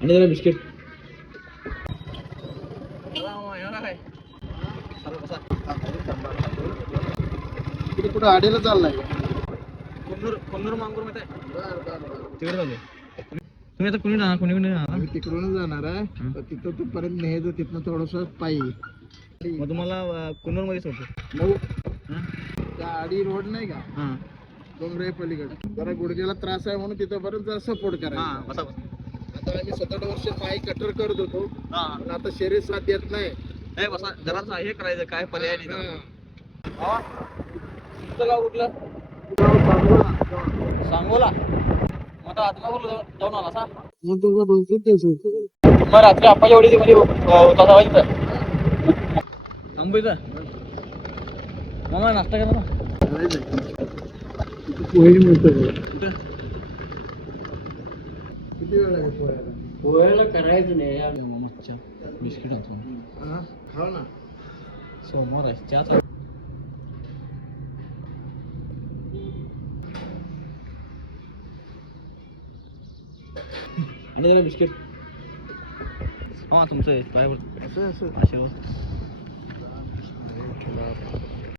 आणि जरा बिस्किट. कुठं आडेला चाललाय? कन्नूर मांगूर मध्ये तिकडे चालू. तुम्ही आता कुणी जाणार? कुणी जाणार? आम्ही तिकडूनच जाणार आहे. तर तिथं तिथपर्यंत न्यायचं, तिथनं थोडस पायी. मग तुम्हाला कन्नूर मध्ये सोडतो. मग त्या आडी रोड नाही का, हां डोंगरे पलीकडे जरा गुडघ्याला त्रास आहे म्हणून तिथंपर्यंत जरा सपोर्ट करायचा. हां बसा. आता आम्ही 7-8 वर्ष पायी कटर करत होतो, हां पण आता शरीर साथ देत नाही. नाही बसा, जरा हे करायचं, काय पर्याय नाही. हा. तुमचं गाव कुठलं? सांगोला. मग आता आदमापूरला जाऊन आला सा? मग तुझं बोलतो तेच होतं. मग रात्री आप्पाच्या एवढी मध्ये होता वाजता थांबायचं. मामा नाश्ता करा ना. पोहे मिळतं. कुठं? किती वेळ आहे पोह्याला? पोह्याला करायचं नाही यार. मागच्या बिस्किट आणतो. हा, खाऊ ना. सोमवार आहे चहा. आणि जरा बिस्किट. हा तुमचं आहे, काय असं आशीर्वाद.